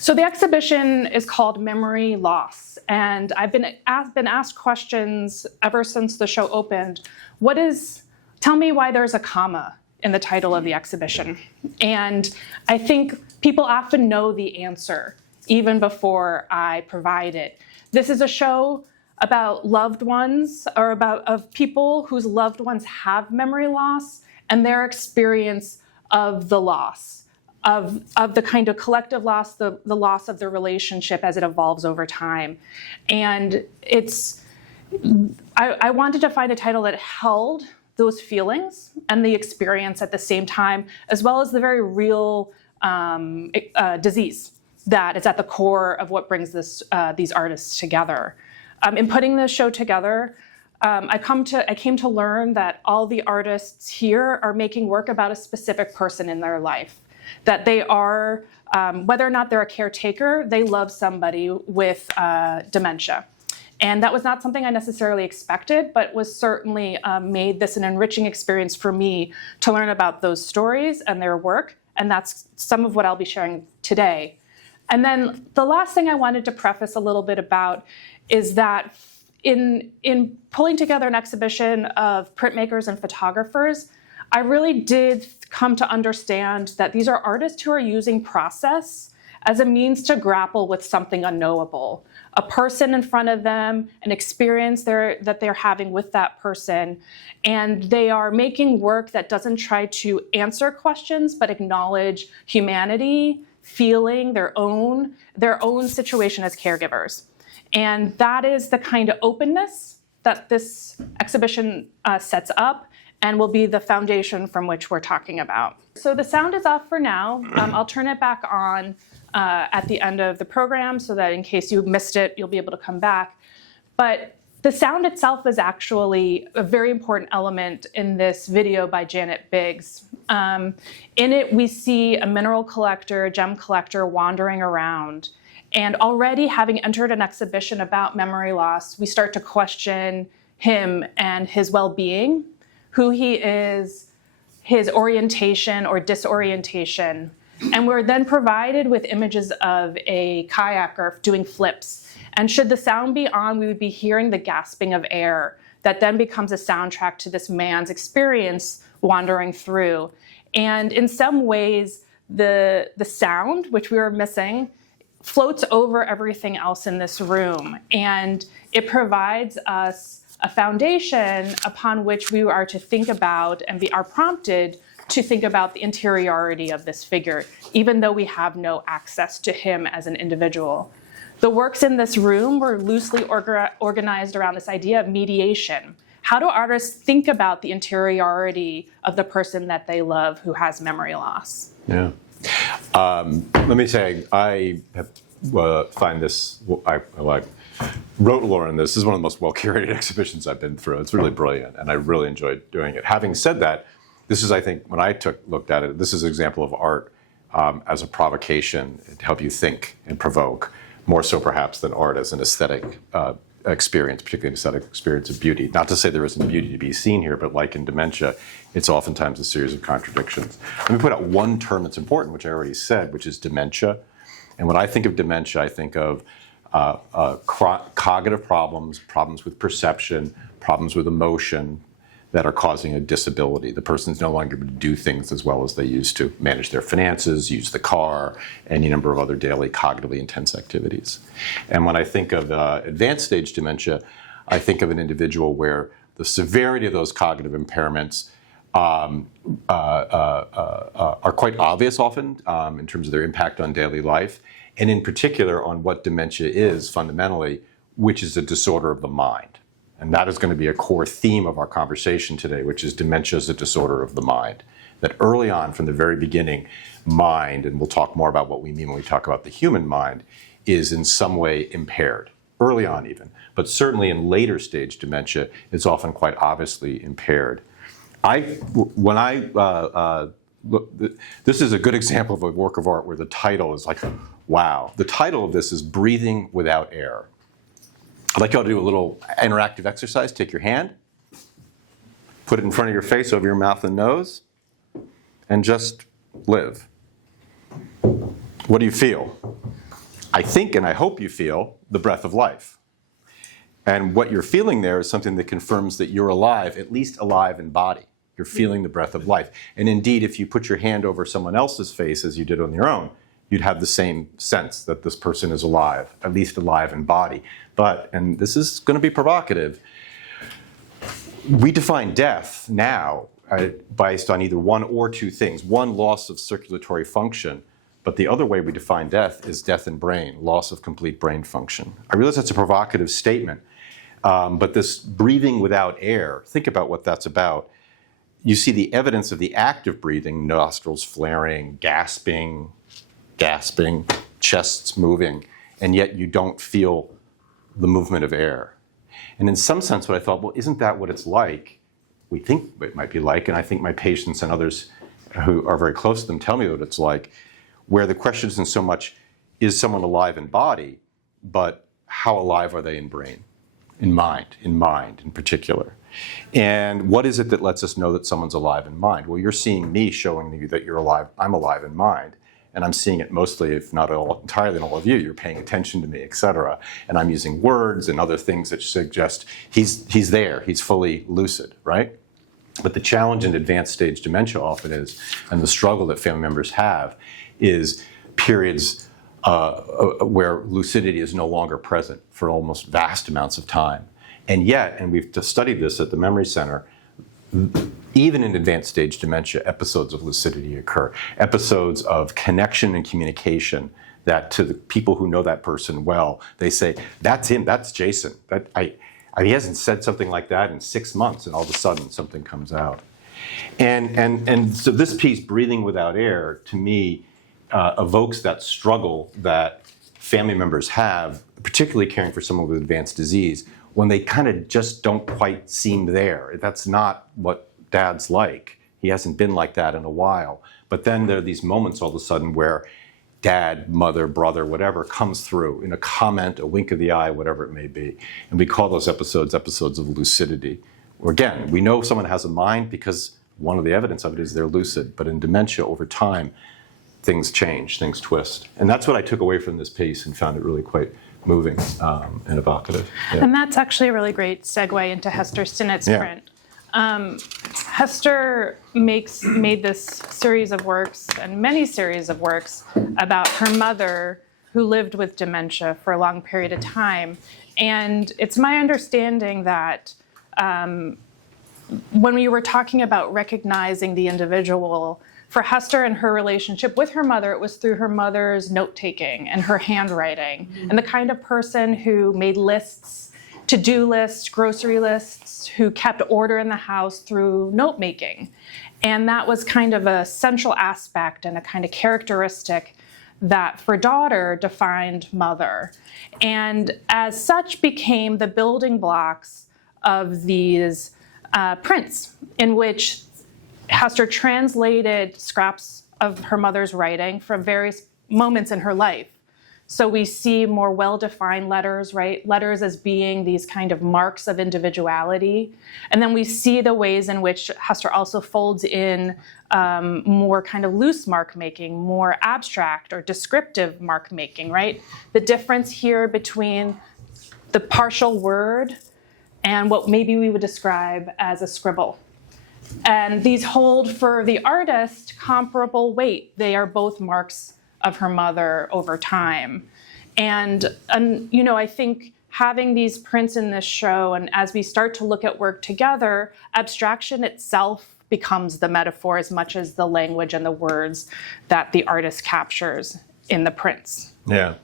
So the exhibition is called Memory Loss, and I've been asked questions ever since the show opened. Tell me why there's a comma in the title of the exhibition. And I think people often know the answer, even before I provide it. This is a show about loved ones, or of people whose loved ones have memory loss and their experience of the loss. Of the kind of collective loss, the loss of the relationship as it evolves over time. And I wanted to find a title that held those feelings and the experience at the same time, as well as the very real disease that is at the core of what brings these artists together. In putting this show together, I came to learn that all the artists here are making work about a specific person in their life. That they are, whether or not they're a caretaker, they love somebody with dementia. And that was not something I necessarily expected, but was certainly made this an enriching experience for me to learn about those stories and their work. And that's some of what I'll be sharing today. And then the last thing I wanted to preface a little bit about is that in pulling together an exhibition of printmakers and photographers, I really did come to understand that these are artists who are using process as a means to grapple with something unknowable, a person in front of them, an experience that they're having with that person. And they are making work that doesn't try to answer questions, but acknowledge humanity, feeling their own situation as caregivers. And that is the kind of openness that this exhibition sets up, and will be the foundation from which we're talking about. So the sound is off for now. I'll turn it back on at the end of the program so that in case you missed it, you'll be able to come back. But the sound itself is actually a very important element in this video by Janet Biggs. In it, we see a mineral collector, a gem collector wandering around. And already having entered an exhibition about memory loss, we start to question him and his well-being, who he is, his orientation or disorientation. And we're then provided with images of a kayaker doing flips. And should the sound be on, we would be hearing the gasping of air that then becomes a soundtrack to this man's experience wandering through. And in some ways, the sound, which we were missing, floats over everything else in this room. And it provides us a foundation upon which we are to think about and are prompted to think about the interiority of this figure, even though we have no access to him as an individual. The works in this room were loosely organized around this idea of mediation. How do artists think about the interiority of the person that they love who has memory loss? Yeah. Let me say, I have, find this, I wrote Lauren this. This is one of the most well-curated exhibitions I've been through. It's really brilliant, and I really enjoyed doing it. Having said that, this is, I think, when I looked at it, this is an example of art as a provocation to help you think and provoke, more so perhaps than art as an aesthetic experience, particularly an aesthetic experience of beauty. Not to say there isn't beauty to be seen here, but like in dementia, it's oftentimes a series of contradictions. Let me put out one term that's important, which I already said, which is dementia. And when I think of dementia, I think of cognitive problems with perception, problems with emotion that are causing a disability. The person's no longer able to do things as well as they used to, manage their finances, use the car, any number of other daily cognitively intense activities. And when I think of advanced stage dementia, I think of an individual where the severity of those cognitive impairments are quite obvious often in terms of their impact on daily life, and in particular on what dementia is fundamentally, which is a disorder of the mind. And that is going to be a core theme of our conversation today, which is dementia is a disorder of the mind. That early on, from the very beginning, mind, and we'll talk more about what we mean when we talk about the human mind, is in some way impaired, early on even. But certainly in later stage dementia, it's often quite obviously impaired. This is a good example of a work of art where the title is like, wow. The title of this is Breathing Without Air. I'd like y'all to do a little interactive exercise. Take your hand, put it in front of your face, over your mouth and nose, and just live. What do you feel? I think and I hope you feel the breath of life. And what you're feeling there is something that confirms that you're alive, at least alive in body. You're feeling the breath of life. And indeed, if you put your hand over someone else's face as you did on your own, you'd have the same sense that this person is alive, at least alive in body. But, and this is going to be provocative, we define death now based on either one or two things. One, loss of circulatory function, but the other way we define death is death in brain, loss of complete brain function. I realize that's a provocative statement, but this breathing without air, think about what that's about. You see the evidence of the act of breathing, nostrils flaring, gasping, chests moving, and yet you don't feel the movement of air. And in some sense, what I thought, well, isn't that what it's like? We think it might be like, and I think my patients and others who are very close to them tell me what it's like, where the question isn't so much, is someone alive in body, but how alive are they in brain, in mind in particular. And what is it that lets us know that someone's alive in mind? Well, you're seeing me showing you that you're alive, I'm alive in mind. And I'm seeing it mostly, if not entirely in all of you, you're paying attention to me, et cetera. And I'm using words and other things that suggest he's there, he's fully lucid, right? But the challenge in advanced stage dementia often is, and the struggle that family members have, is periods where lucidity is no longer present for almost vast amounts of time. And yet, and we've studied this at the Memory Center, even in advanced stage dementia, episodes of lucidity occur. Episodes of connection and communication that to the people who know that person well, they say, that's him, that's Jason. He hasn't said something like that in 6 months, and all of a sudden something comes out. And so this piece, breathing without air, to me, evokes that struggle that family members have, particularly caring for someone with advanced disease, when they kind of just don't quite seem there. That's not what Dad's like. He hasn't been like that in a while. But then there are these moments all of a sudden where Dad, mother, brother, whatever, comes through in a comment, a wink of the eye, whatever it may be. And we call those episodes of lucidity. Or again, we know someone has a mind because one of the evidence of it is they're lucid. But in dementia, over time, things change, things twist. And that's what I took away from this piece and found it really quite moving and evocative. Yeah. And that's actually a really great segue into Hester Stinnett's print. Hester made this series of works, and many series of works, about her mother who lived with dementia for a long period of time. And it's my understanding that when we were talking about recognizing the individual, for Hester and her relationship with her mother, it was through her mother's note-taking and her handwriting, and the kind of person who made lists, to-do lists, grocery lists, who kept order in the house through note-making. And that was kind of a central aspect and a kind of characteristic that, for daughter, defined mother. And as such became the building blocks of these prints, in which Hester translated scraps of her mother's writing from various moments in her life. So we see more well-defined letters, right? Letters as being these kind of marks of individuality. And then we see the ways in which Hester also folds in more kind of loose mark making, more abstract or descriptive mark making, right? The difference here between the partial word and what maybe we would describe as a scribble. And these hold for the artist comparable weight. They are both marks of her mother over time. And you know, I think having these prints in this show, and as we start to look at work together, abstraction itself becomes the metaphor as much as the language and the words that the artist captures in the prints. Yeah.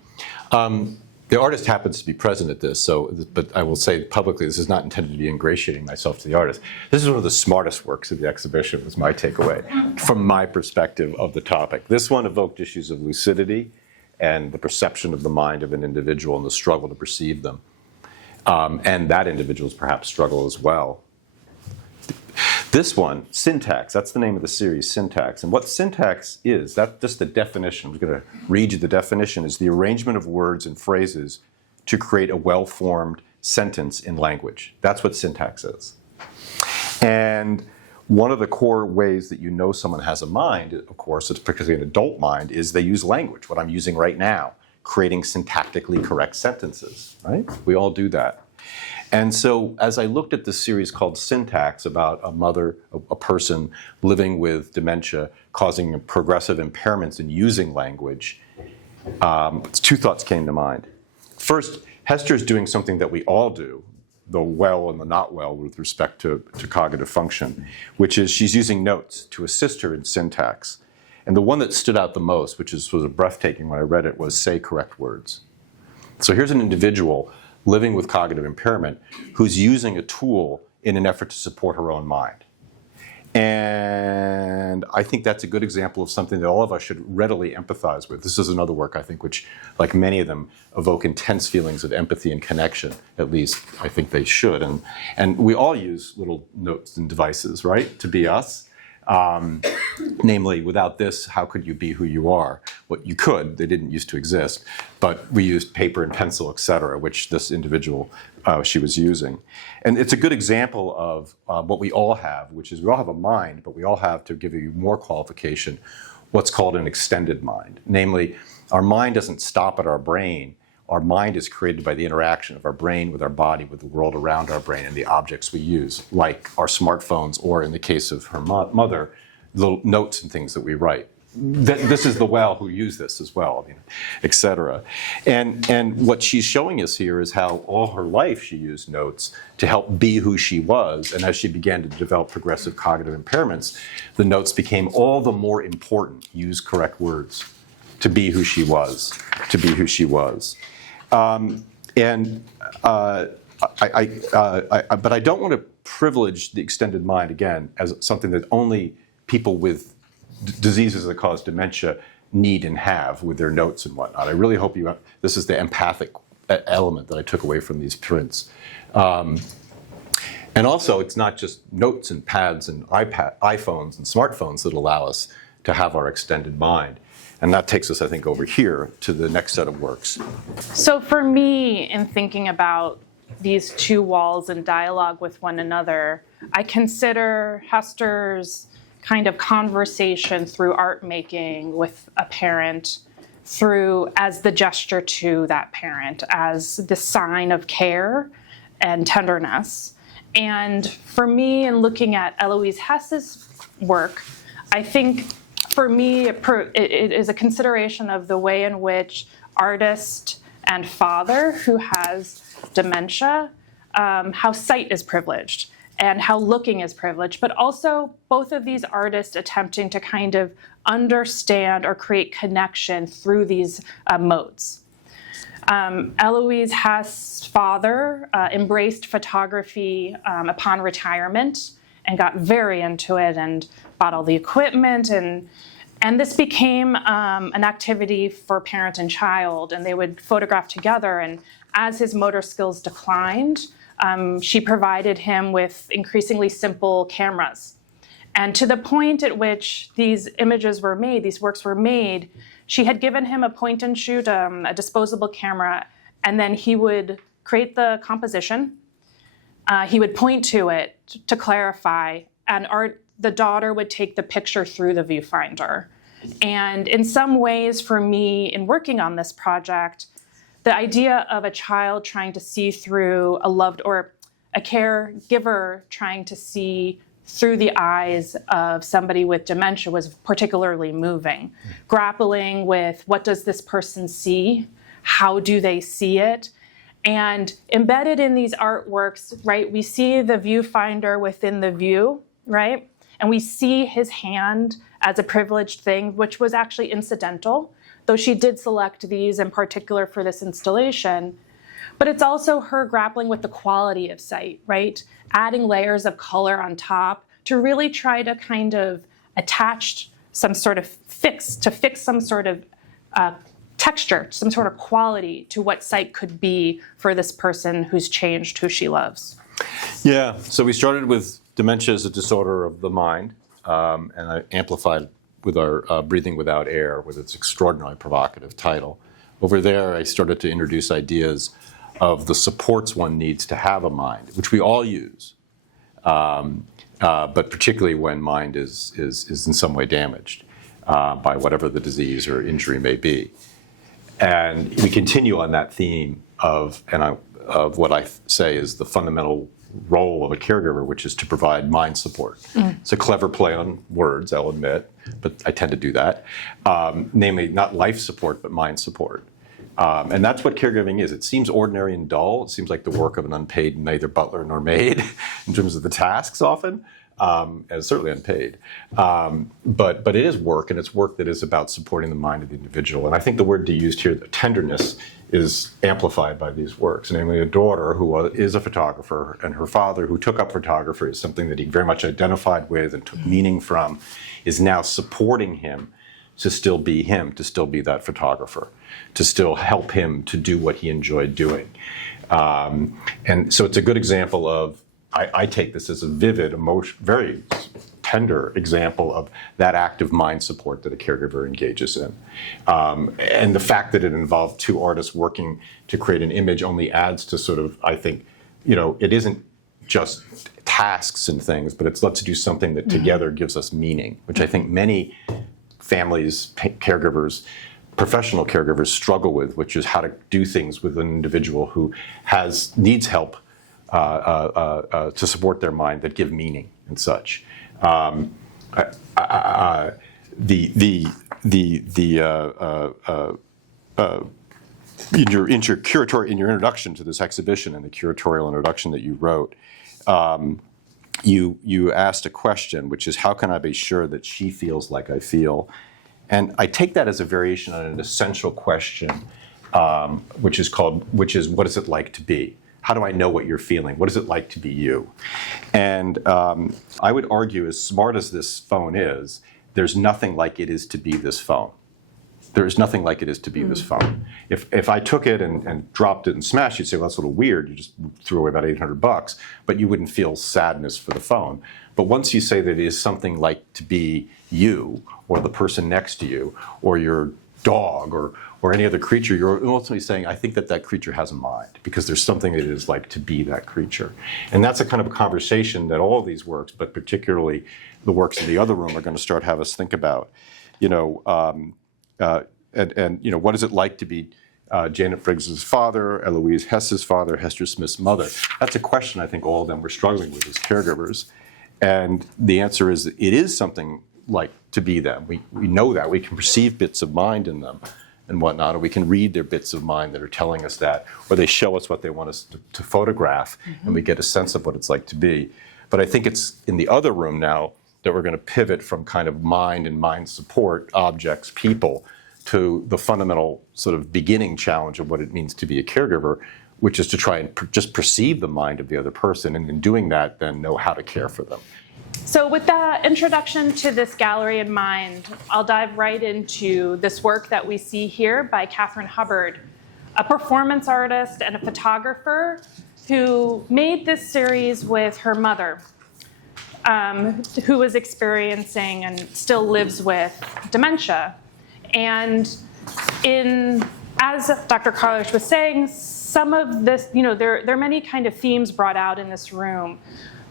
The artist happens to be present at this, but I will say publicly, this is not intended to be ingratiating myself to the artist. This is one of the smartest works of the exhibition, was my takeaway, from my perspective of the topic. This one evoked issues of lucidity and the perception of the mind of an individual and the struggle to perceive them. And that individual's perhaps struggle as well. This one, syntax, that's the name of the series, syntax. And what syntax is, that's just the definition. I'm going to read you the definition, is the arrangement of words and phrases to create a well-formed sentence in language. That's what syntax is. And one of the core ways that you know someone has a mind, of course, it's particularly an adult mind, is they use language, what I'm using right now. creating syntactically correct sentences, right? We all do that. And so as I looked at this series called Syntax, about a person living with dementia causing progressive impairments in using language, two thoughts came to mind. First, Hester's doing something that we all do, the well and the not well with respect to cognitive function, which is she's using notes to assist her in syntax. And the one that stood out the most, which was breathtaking when I read it, was say correct words. So here's an individual living with cognitive impairment who's using a tool in an effort to support her own mind. And I think that's a good example of something that all of us should readily empathize with. This is another work, I think, which, like many of them, evoke intense feelings of empathy and connection. At least, I think they should. And we all use little notes and devices, right, to be us. Namely, without this, how could you be who you are? Well, you could. They didn't used to exist. But we used paper and pencil, et cetera, which this individual, she was using. And it's a good example of what we all have, which is we all have a mind, but we all have, to give you more qualification, what's called an extended mind. Namely, our mind doesn't stop at our brain. Our mind is created by the interaction of our brain with our body, with the world around our brain, and the objects we use, like our smartphones, or in the case of her mother, little notes and things that we write. This is the well who use this as well, et cetera. And what she's showing us here is how all her life she used notes to help be who she was. And as she began to develop progressive cognitive impairments, the notes became all the more important. Use correct words to be who she was, to be who she was. But I don't want to privilege the extended mind, again, as something that only people with diseases that cause dementia need and have with their notes and whatnot. I really hope this is the empathic element that I took away from these prints. And also, it's not just notes and pads and iPhones and smartphones that allow us to have our extended mind. And that takes us, I think, over here to the next set of works. So for me, in thinking about these two walls in dialogue with one another, I consider Hester's kind of conversation through art making with a parent as the gesture to that parent, as the sign of care and tenderness. And for me, in looking at Eloise Hess's work, I think for me, it is a consideration of the way in which artist and father who has dementia, how sight is privileged and how looking is privileged, but also both of these artists attempting to kind of understand or create connection through these modes. Eloise Hess's father embraced photography upon retirement and got very into it and bought all the equipment, and this became an activity for parent and child, and they would photograph together. And as his motor skills declined, she provided him with increasingly simple cameras. And to the point at which these images were made, these works were made, she had given him a point and shoot, a disposable camera, and then he would create the composition. He would point to it to clarify, and the daughter would take the picture through the viewfinder. And in some ways, for me, in working on this project, the idea of a child trying to see through a loved, or a caregiver trying to see through the eyes of somebody with dementia was particularly moving. Grappling with, what does this person see? How do they see it? And embedded in these artworks, right, we see the viewfinder within the view, right? And we see his hand as a privileged thing, which was actually incidental, though she did select these in particular for this installation. But it's also her grappling with the quality of sight, right? Adding layers of color on top to really try to kind of attach some sort of fix some sort of texture, some sort of quality to what sight could be for this person who's changed, who she loves. Yeah, so we started with dementia as a disorder of the mind, and I amplified with our Breathing Without Air with its extraordinarily provocative title. Over there, I started to introduce ideas of the supports one needs to have a mind, which we all use, but particularly when mind is in some way damaged by whatever the disease or injury may be. And we continue on that theme of what I say is the fundamental role of a caregiver, which is to provide mind support. It's a clever play on words, I'll admit, but I tend to do that. Namely, not life support, but mind support. And that's what caregiving is. It seems ordinary and dull. It seems like the work of an unpaid neither butler nor maid in terms of the tasks often, and certainly unpaid. But it is work, and it's work that is about supporting the mind of the individual. And I think the word used here, the tenderness, is amplified by these works. Namely, a daughter who is a photographer and her father who took up photography as something that he very much identified with and took meaning from, is now supporting him to still be him, to still be that photographer, to still help him to do what he enjoyed doing. And so it's a good example of, I take this as a vivid, very tender example of that active mind support that a caregiver engages in. And the fact that it involved two artists working to create an image only adds to sort of, I think, it isn't just tasks and things, but it's let's do something that together gives us meaning, which I think many families, caregivers, professional caregivers struggle with, which is how to do things with an individual who needs help to support their mind that give meaning and such. In your introduction to this exhibition and the curatorial introduction that you wrote, you asked a question, which is, how can I be sure that she feels like I feel? And I take that as a variation on an essential question, which is, what is it like to be? How do I know what you're feeling? What is it like to be you? And I would argue, as smart as this phone is, there's nothing like it is to be this phone. There is nothing like it is to be this phone. If I took it and dropped it and smashed it, you'd say, well, that's a little weird. You just threw away about $800, but you wouldn't feel sadness for the phone. But once you say that it is something like to be you, or the person next to you, or your dog, or any other creature, you're ultimately saying, I think that creature has a mind, because there's something that it is like to be that creature. And that's a kind of a conversation that all of these works, but particularly the works in the other room, are going to start have us think about. What is it like to be Janet Briggs's father, Eloise Hess's father, Hester Smith's mother? That's a question I think all of them were struggling with as caregivers. And the answer is, it is something like to be them. We know that. We can perceive bits of mind in them and whatnot, or we can read their bits of mind that are telling us that, or they show us what they want us to photograph, and we get a sense of what it's like to be. But I think it's in the other room now that we're going to pivot from kind of mind and mind support objects, people, to the fundamental sort of beginning challenge of what it means to be a caregiver, which is to try and just perceive the mind of the other person, and in doing that, then know how to care for them. So with that introduction to this gallery in mind, I'll dive right into this work that we see here by Katherine Hubbard, a performance artist and a photographer who made this series with her mother, who was experiencing and still lives with dementia. And as Dr. Karlawish was saying, some of this, there are many kind of themes brought out in this room,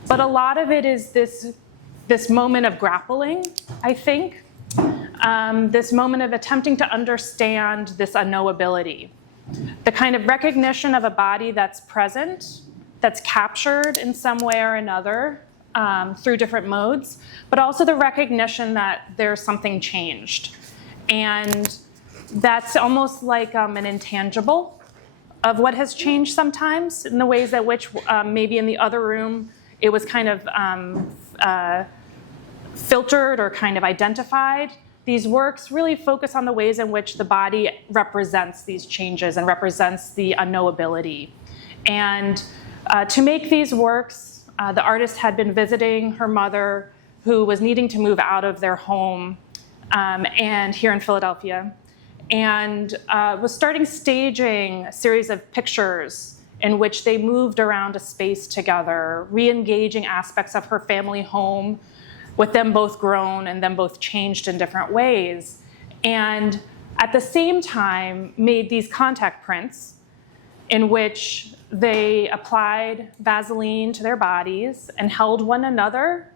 but a lot of it is this moment of grappling, I think, this moment of attempting to understand this unknowability, the kind of recognition of a body that's present, that's captured in some way or another through different modes, but also the recognition that there's something changed. And that's almost like an intangible of what has changed sometimes, in the ways at which maybe in the other room it was kind of filtered or kind of identified. These works really focus on the ways in which the body represents these changes and represents the unknowability. And to make these works, the artist had been visiting her mother, who was needing to move out of their home and here in Philadelphia, and was starting staging a series of pictures in which they moved around a space together, re-engaging aspects of her family home with them both grown and them both changed in different ways. And at the same time, made these contact prints in which they applied Vaseline to their bodies and held one another,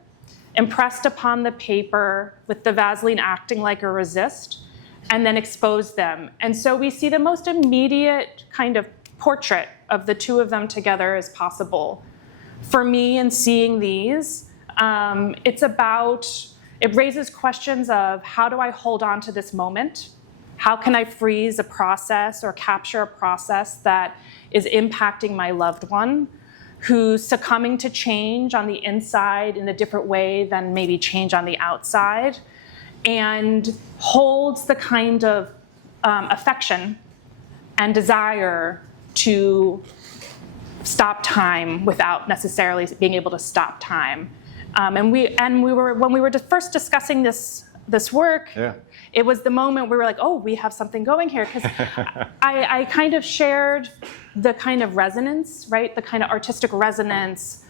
impressed upon the paper with the Vaseline acting like a resist, and then expose them. And so we see the most immediate kind of portrait of the two of them together as possible. For me, in seeing these, it raises questions of how do I hold on to this moment? How can I freeze a process or capture a process that is impacting my loved one, who's succumbing to change on the inside in a different way than maybe change on the outside, and holds the kind of affection and desire to stop time without necessarily being able to stop time. When we were first discussing this work, it was the moment we were like, oh, we have something going here, because I kind of shared the kind of resonance, right? The kind of artistic resonance,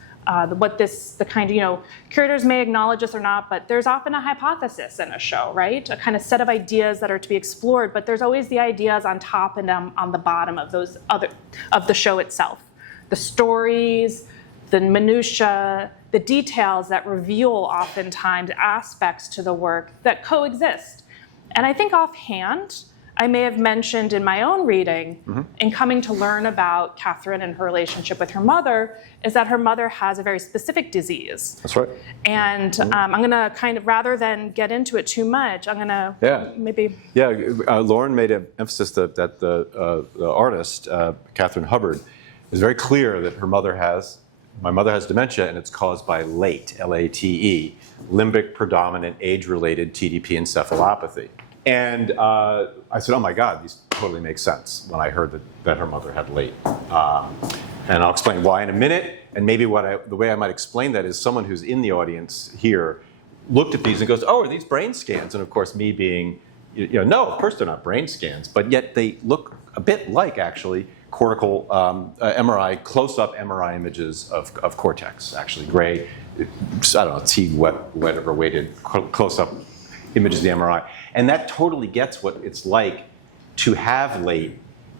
curators may acknowledge this or not, but there's often a hypothesis in a show, right? A kind of set of ideas that are to be explored, but there's always the ideas on top and on the bottom of the show itself. The stories, the minutiae, the details that reveal oftentimes aspects to the work that coexist. And I think offhand, I may have mentioned in my own reading, in coming to learn about Katherine and her relationship with her mother, is that her mother has a very specific disease. That's right. And I'm going to kind of, rather than get into it too much, I'm going to maybe... Yeah, Lauren made an emphasis that the artist, Katherine Hubbard, is very clear that my mother has dementia, and it's caused by LATE, L-A-T-E, limbic predominant age-related TDP encephalopathy. And I said, oh my God, these totally make sense when I heard that her mother had LATE. And I'll explain why in a minute. And maybe the way I might explain that is someone who's in the audience here looked at these and goes, oh, are these brain scans? And of course, me being, no, of course they're not brain scans, but yet they look a bit like actually cortical MRI, close-up MRI images of cortex, actually gray, I don't know, T whatever weighted close-up images of the MRI. And that totally gets what it's like to have LATE,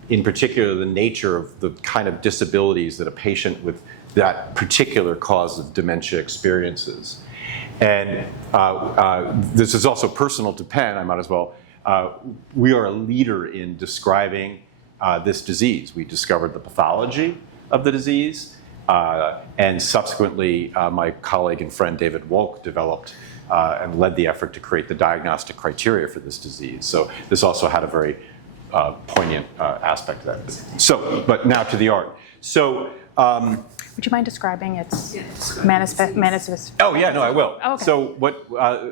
in particular the nature of the kind of disabilities that a patient with that particular cause of dementia experiences. And this is also personal to Penn, I might as well. We are a leader in describing this disease. We discovered the pathology of the disease, and subsequently my colleague and friend David Wolk developed and led the effort to create the diagnostic criteria for this disease. So this also had a very poignant aspect to that. So, but now to the art. So, would you mind describing its manifest? Oh yeah, no, I will. Oh, okay. So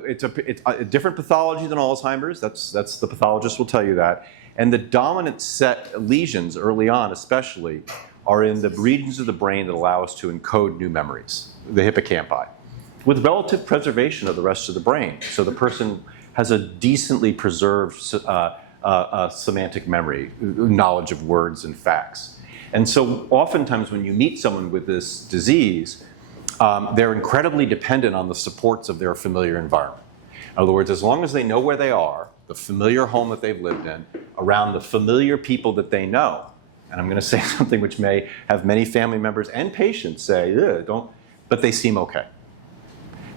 it's a different pathology than Alzheimer's. That's the pathologist will tell you that. And the dominant set lesions early on, especially, are in the regions of the brain that allow us to encode new memories, the hippocampi, with relative preservation of the rest of the brain. So the person has a decently preserved semantic memory, knowledge of words and facts. And so oftentimes when you meet someone with this disease, they're incredibly dependent on the supports of their familiar environment. In other words, as long as they know where they are, the familiar home that they've lived in, around the familiar people that they know, and I'm going to say something which may have many family members and patients say, don't, but they seem okay.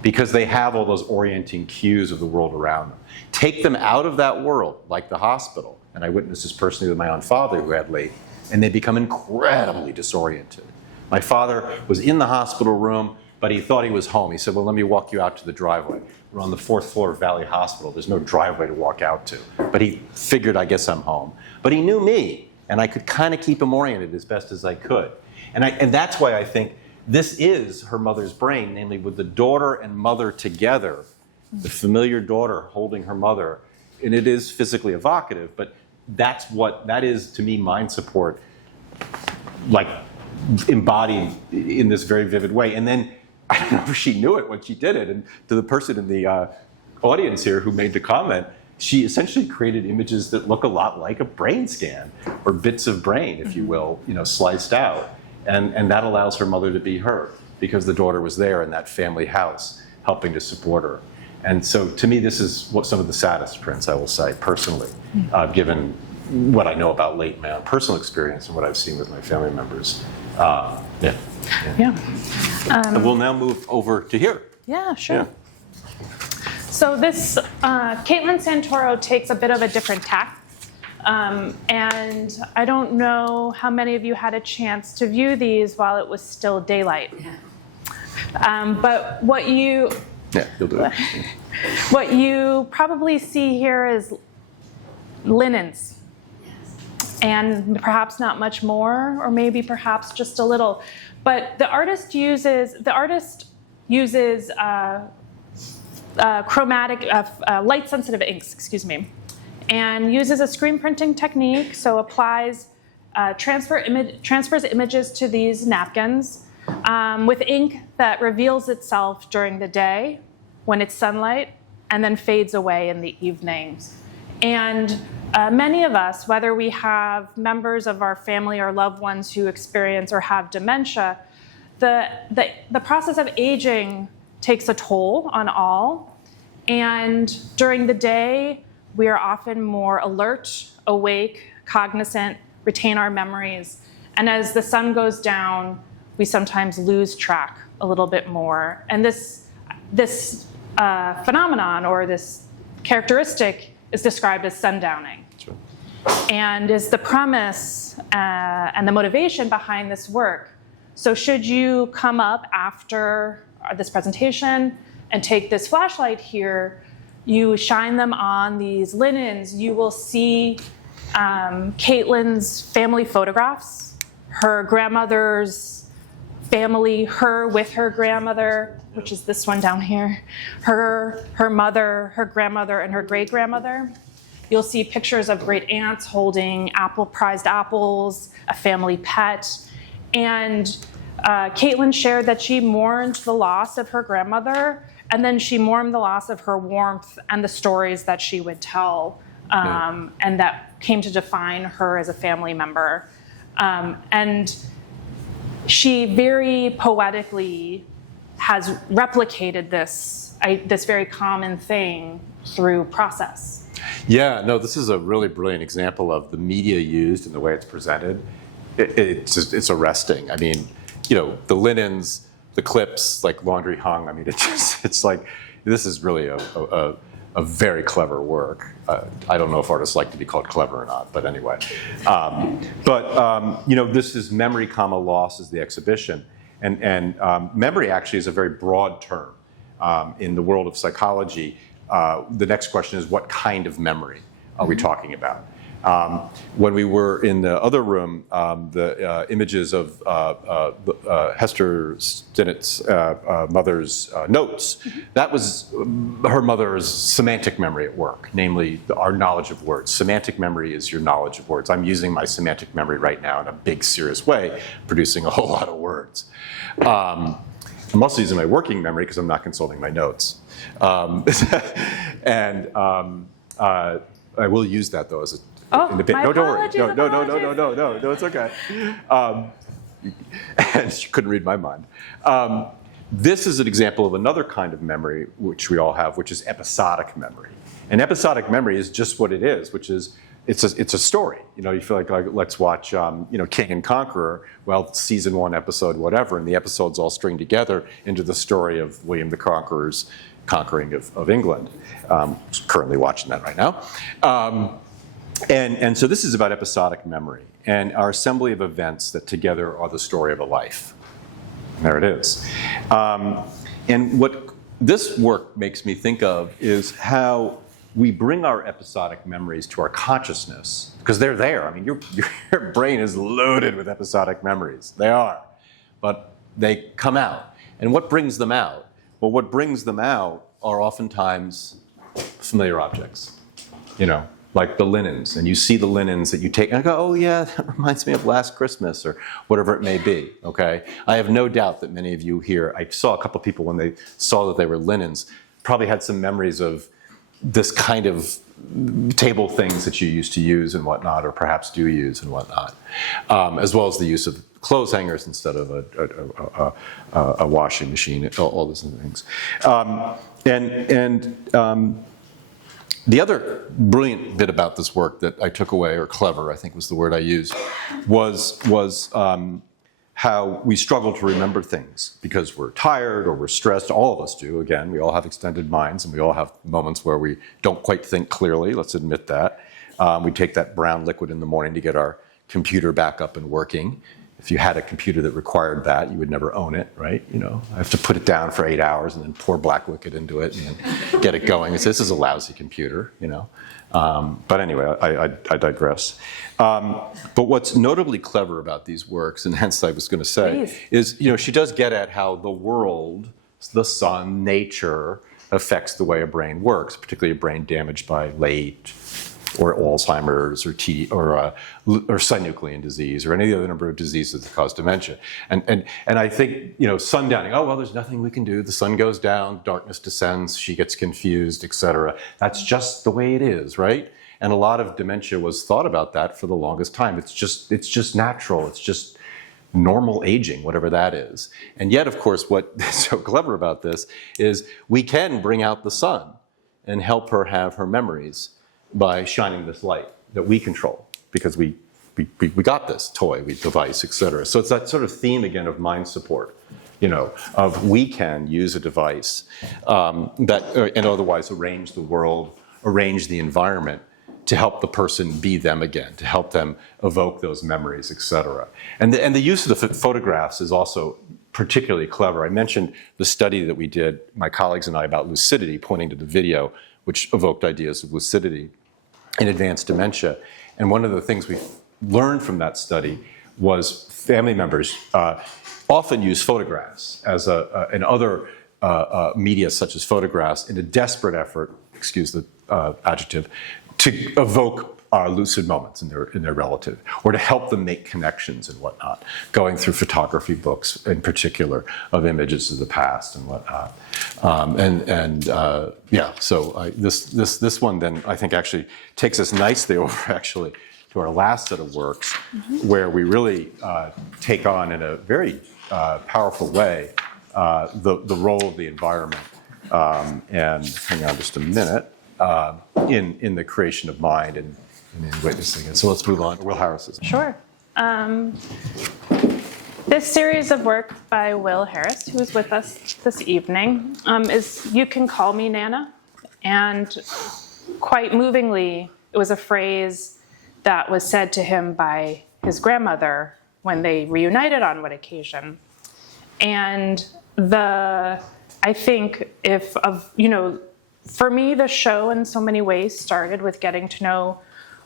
Because they have all those orienting cues of the world around them. Take them out of that world, like the hospital, and I witnessed this personally with my own father who had LATE, and they become incredibly disoriented. My father was in the hospital room, but he thought he was home. He said, well, let me walk you out to the driveway. We're on the 4th floor of Valley Hospital. There's no driveway to walk out to. But he figured, I guess I'm home. But he knew me, and I could kind of keep him oriented as best as I could. And that's why I think this is her mother's brain, namely with the daughter and mother together, the familiar daughter holding her mother. And it is physically evocative, but that is, to me, mind support, like embodied in this very vivid way. And then, I don't know if she knew it when she did it, and to the person in the audience here who made the comment, she essentially created images that look a lot like a brain scan, or bits of brain, if you will, sliced out. And that allows her mother to be her, because the daughter was there in that family house, helping to support her. And so to me, this is some of the saddest prints, I will say, personally, given what I know about LATE, my own personal experience, and what I've seen with my family members. And we'll now move over to here. Yeah, sure. Yeah. So this, Kaitlin Santoro takes a bit of a different tack. And I don't know how many of you had a chance to view these while it was still daylight. But what you Yeah, you'll do it. what you probably see here is linens. And perhaps not much more, or maybe perhaps just a little. But the artist uses chromatic, light-sensitive inks, excuse me, and uses a screen printing technique. So applies transfers images to these napkins with ink that reveals itself during the day when it's sunlight, and then fades away in the evenings. And many of us, whether we have members of our family or loved ones who experience or have dementia, the process of aging takes a toll on all. And during the day, we are often more alert, awake, cognizant, retain our memories. And as the sun goes down, we sometimes lose track a little bit more. And this phenomenon, or this characteristic, is described as sundowning. Sure. And is the premise and the motivation behind this work. So should you come up after this presentation and take this flashlight here, you shine them on these linens, you will see Kaitlin's family photographs, her grandmother's family, her with her grandmother, which is this one down here, her mother, her grandmother, and her great-grandmother. You'll see pictures of great aunts holding prized apples, a family pet. And Kaitlin shared that she mourned the loss of her grandmother, and then she mourned the loss of her warmth and the stories that she would tell, and that came to define her as a family member. And she very poetically has replicated this very common thing through process. Yeah, no, this is a really brilliant example of the media used and the way it's presented. It's arresting. I mean, you know, the linens, the clips, like laundry hung. I mean, it's like, this is really a very clever work. I don't know if artists like to be called clever or not, but anyway. You know, this is memory, loss is the exhibition. And memory actually is a very broad term. In the world of psychology, the next question is, what kind of memory are we talking about? When we were in the other room, the images of Hester Stinnett's mother's notes, that was her mother's semantic memory at work, namely our knowledge of words. Semantic memory is your knowledge of words. I'm using my semantic memory right now in a big, serious way, producing a whole lot of words. I'm also using my working memory because I'm not consulting my notes. I will use that, though, as a my no, don't worry. apologies, No, it's okay. And she couldn't read my mind. This is an example of another kind of memory which we all have, which is episodic memory. And episodic memory is just what it is, which is it's a story. You know, you feel like let's watch you know, King and Conqueror. Well, season 1, episode whatever, and the episodes all string together into the story of William the Conqueror's conquering of England. Currently watching that right now. And so this is about episodic memory and our assembly of events that together are the story of a life. And there it is. And what this work makes me think of is how we bring our episodic memories to our consciousness, because they're there. I mean, your brain is loaded with episodic memories. They are. But they come out. And what brings them out? Well, what brings them out are oftentimes familiar objects, you know, like the linens. And you see the linens that you take, and I go, oh yeah, that reminds me of last Christmas, or whatever it may be, okay? I have no doubt that many of you here, I saw a couple of people when they saw that they were linens, probably had some memories of this kind of table things that you used to use and whatnot, or perhaps do use and whatnot, as well as the use of clothes hangers instead of a washing machine, all those things. The other brilliant bit about this work that I took away, or clever, I think was the word I used, was how we struggle to remember things because we're tired or we're stressed. All of us do. Again, we all have extended minds and we all have moments where we don't quite think clearly. Let's admit that. We take that brown liquid in the morning to get our computer back up and working. If you had a computer that required that, you would never own it, right? You know, I have to put it down for 8 hours and then pour black liquid into it and then get it going. It's, this is a lousy computer, you know. But anyway, I digress. But what's notably clever about these works, and hence I was going to say, Please. is, you know, she does get at how the world, the sun, nature, affects the way a brain works, particularly a brain damaged by late or Alzheimer's or synuclein disease or any other number of diseases that cause dementia. And I think, you know, sundowning, oh, well, there's nothing we can do. The sun goes down, darkness descends, she gets confused, et cetera. That's just the way it is, right? And a lot of dementia was thought about that for the longest time. It's just natural. It's just normal aging, whatever that is. And yet, of course, what's so clever about this is we can bring out the sun and help her have her memories by shining this light that we control, because we got this toy, device, et cetera. So it's that sort of theme again of mind support, you know, of we can use a device and otherwise arrange the world, arrange the environment to help the person be them again, to help them evoke those memories, et cetera. And the use of the photographs is also particularly clever. I mentioned the study that we did, my colleagues and I, about lucidity, pointing to the video, which evoked ideas of lucidity in advanced dementia. And one of the things we learned from that study was family members often use photographs as and other media such as photographs in a desperate effort, excuse the adjective, to evoke lucid moments in their relative, or to help them make connections and whatnot, going through photography books in particular of images of the past and whatnot. Yeah, so this one then I think actually takes us nicely over actually to our last set of works, where we really take on in a very powerful way the role of the environment. And hang on just a minute, in the creation of mind and in witnessing it. So let's move on. Will Harris. Sure. This series of work by Will Harris, who is with us this evening, is You Can Call Me Nana. And quite movingly, it was a phrase that was said to him by his grandmother when they reunited on one occasion. And I think for me, the show in so many ways started with getting to know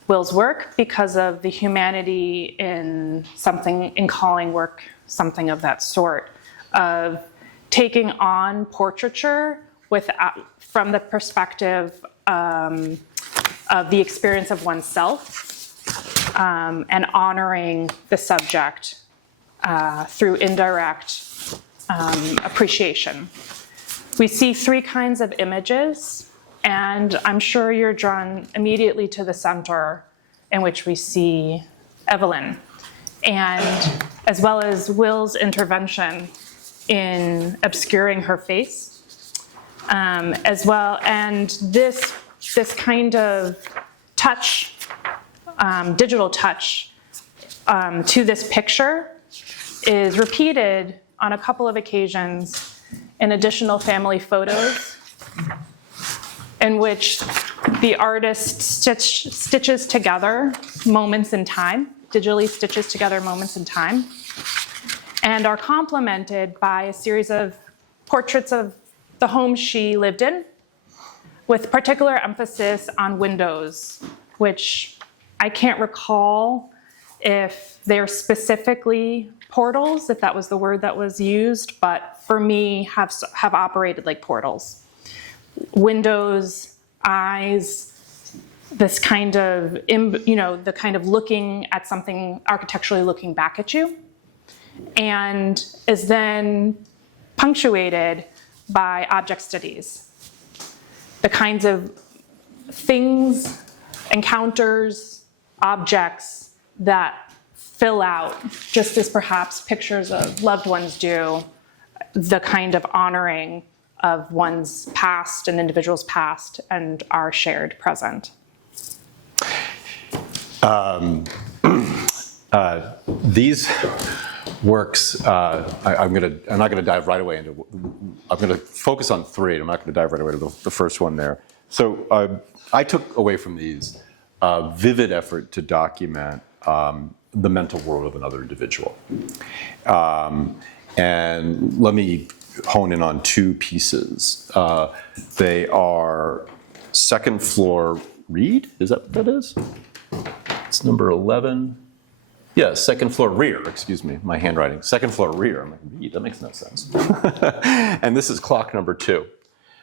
Will's work because of the humanity in calling work something of that sort, of taking on portraiture from the perspective of the experience of oneself, and honoring the subject through indirect appreciation. We see three kinds of images, and I'm sure you're drawn immediately to the center, in which we see Evelyn, and as well as Will's intervention in obscuring her face, as well. And this kind of touch, digital touch, to this picture is repeated on a couple of occasions in additional family photos, in which the artist stitches together moments in time, digitally stitches together moments in time, and are complemented by a series of portraits of the home she lived in, with particular emphasis on windows, which I can't recall if they're specifically portals, if that was the word that was used, but for me have operated like portals. Windows, eyes, this kind of, the kind of looking at something, architecturally looking back at you, and is then punctuated by object studies. The kinds of things, encounters, objects that fill out, just as perhaps pictures of loved ones do, the kind of honoring of one's past, an individual's past, and our shared present. These works. I'm not going to dive right away into. I'm going to focus on 3. I'm not going to dive right away to the first one there. So I took away from these a vivid effort to document the mental world of another individual, and let me hone in on 2 pieces. They are second floor read. Is that what that is? It's number 11. Yeah, second floor rear, excuse me, my handwriting. Second floor rear, I'm like, read, that makes no sense. And this is clock number 2.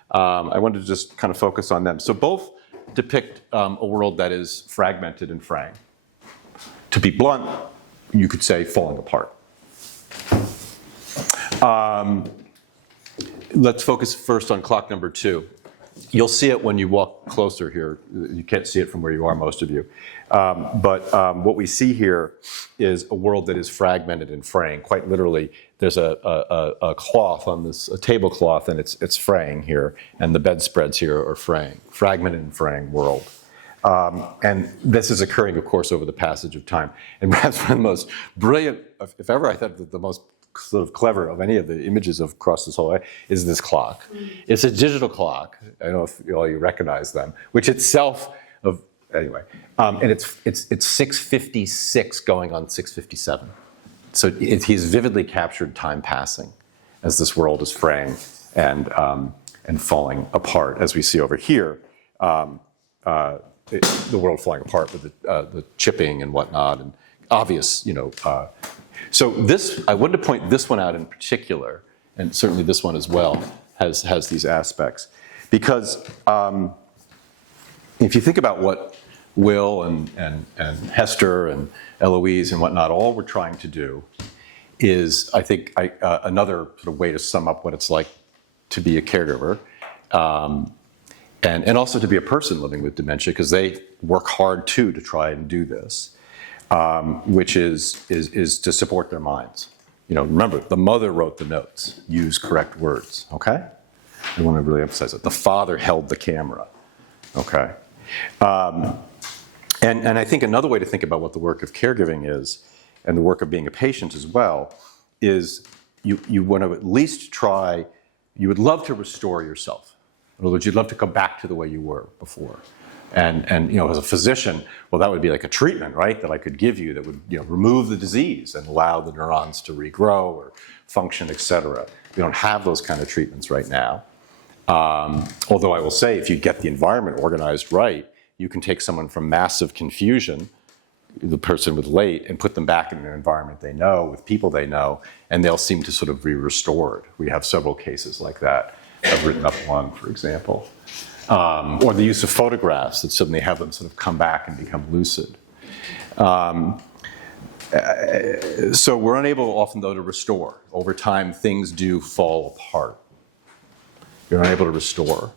I wanted to just kind of focus on them. So both depict a world that is fragmented and fraying. To be blunt, you could say falling apart. Let's focus first on clock number 2. You'll see it when you walk closer here. You can't see it from where you are, most of you. But what we see here is a world that is fragmented and fraying. Quite literally, there's a cloth on this, a tablecloth, and it's fraying here, and the bedspreads here are fraying. Fragmented and fraying world. And this is occurring, of course, over the passage of time. And perhaps one of the most brilliant, if ever I thought that the most sort of clever of any of the images of across this whole way is this clock. It's a digital clock. I don't know if all you recognize them, which itself anyway, and it's 6:56 going on 6:57. So he's vividly captured time passing as this world is fraying and falling apart, as we see over here. The world falling apart with the chipping and whatnot, and obvious, So I wanted to point this one out in particular, and certainly this one as well has these aspects, because if you think about what Will and Hester and Eloise and whatnot all were trying to do, is I think another sort of way to sum up what it's like to be a caregiver, and also to be a person living with dementia, because they work hard too to try and do this. Which is to support their minds. Remember, the mother wrote the notes, use correct words, okay? I want to really emphasize it. The father held the camera, okay? And I think another way to think about what the work of caregiving is, and the work of being a patient as well, is you want to at least try, you would love to restore yourself. In other words, you'd love to come back to the way you were before. And as a physician, well, that would be like a treatment, right, that I could give you that would remove the disease and allow the neurons to regrow or function, et cetera. We don't have those kind of treatments right now. Although I will say, if you get the environment organized right, you can take someone from massive confusion, the person with late, and put them back in an environment they know, with people they know, and they'll seem to sort of be restored. We have several cases like that. I've written up one, for example. Or the use of photographs that suddenly have them sort of come back and become lucid. So we're unable often, though, to restore. Over time, things do fall apart. You're unable to restore.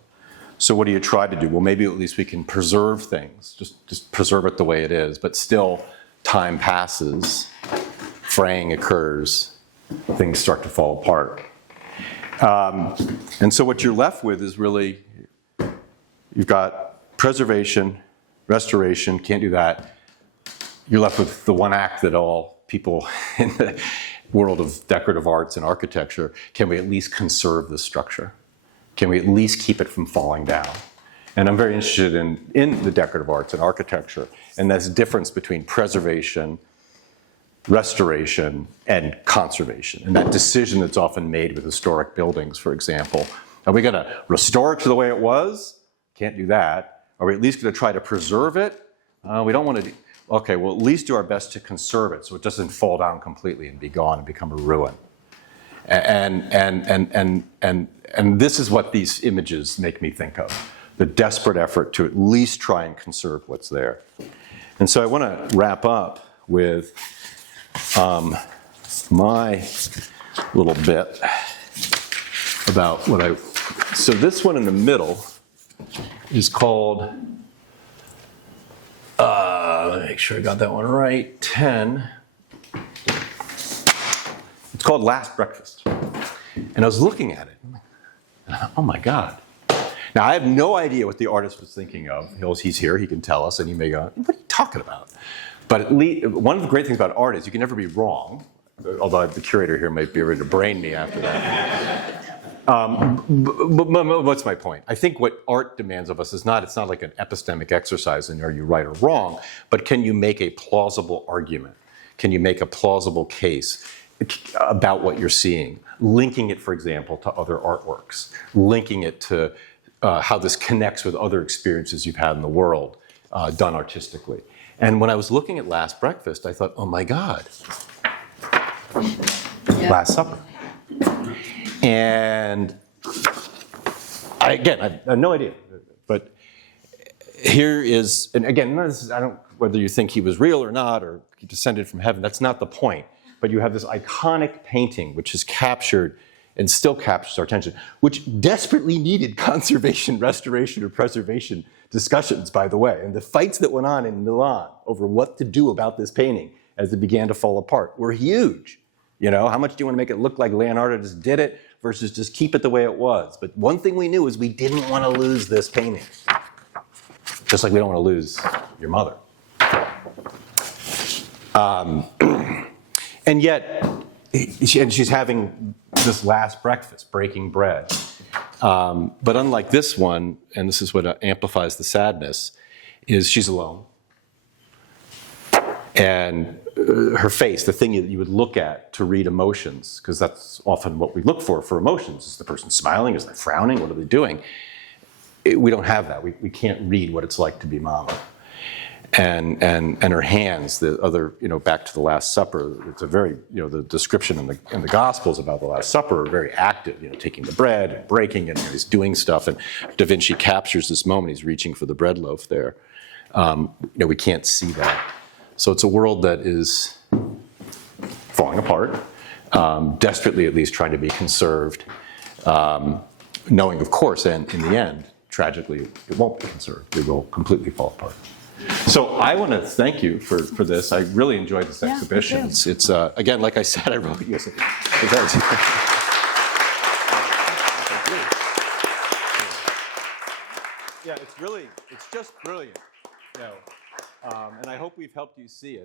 So what do you try to do? Well, maybe at least we can preserve things, just preserve it the way it is, but still time passes, fraying occurs, things start to fall apart. And so what you're left with is really, you've got preservation, restoration, can't do that. You're left with the one act that all people in the world of decorative arts and architecture, can we at least conserve the structure? Can we at least keep it from falling down? And I'm very interested in the decorative arts and architecture, and this difference between preservation, restoration, and conservation. And that decision that's often made with historic buildings, for example. Are we gonna restore it to the way it was? Can't do that. Are we at least gonna try to preserve it? We don't wanna do, okay, well, at least do our best to conserve it so it doesn't fall down completely and be gone and become a ruin. And this is what these images make me think of, the desperate effort to at least try and conserve what's there. And so I wanna wrap up with my little bit about so this one in the middle is called, let me make sure I got that one right, 10. It's called Last Breakfast. And I was looking at it, and I thought, oh my God. Now, I have no idea what the artist was thinking of. He's here, he can tell us, and he may go, what are you talking about? But at least, one of the great things about art is you can never be wrong. although the curator here might be ready to brain me after that. But what's my point? I think what art demands of us is it's not like an epistemic exercise in are you right or wrong, but can you make a plausible argument? Can you make a plausible case about what you're seeing? Linking it, for example, to other artworks, linking it to how this connects with other experiences you've had in the world, done artistically. And when I was looking at Last Breakfast, I thought, oh my God, Last Supper. And I have no idea, but here is, and again, I don't, whether you think he was real or not, or he descended from heaven, that's not the point. But you have this iconic painting, which has captured and still captures our attention, which desperately needed conservation, restoration, or preservation discussions, by the way. And the fights that went on in Milan over what to do about this painting as it began to fall apart were huge. You know, how much do you want to make it look like Leonardo just did it versus just keep it the way it was? But one thing we knew is we didn't want to lose this painting. Just like we don't want to lose your mother. And yet, she's having this last breakfast, breaking bread. But unlike this one, and this is what amplifies the sadness, is she's alone. And her face, the thing that you would look at to read emotions, because that's often what we look for emotions. Is the person smiling? Is they frowning? What are they doing? We don't have that. We can't read what it's like to be mama. And her hands, the other, back to the Last Supper, it's a very, the description in the Gospels about the Last Supper are very active, taking the bread and breaking it, and he's doing stuff. And Da Vinci captures this moment. He's reaching for the bread loaf there. We can't see that. So it's a world that is falling apart, desperately at least trying to be conserved, knowing, of course, and in the end, tragically, it won't be conserved. It will completely fall apart. So I want to thank you for this. I really enjoyed this exhibition. It's again, like I said, I wrote you. Yeah, it's just brilliant. And I hope we've helped you see it.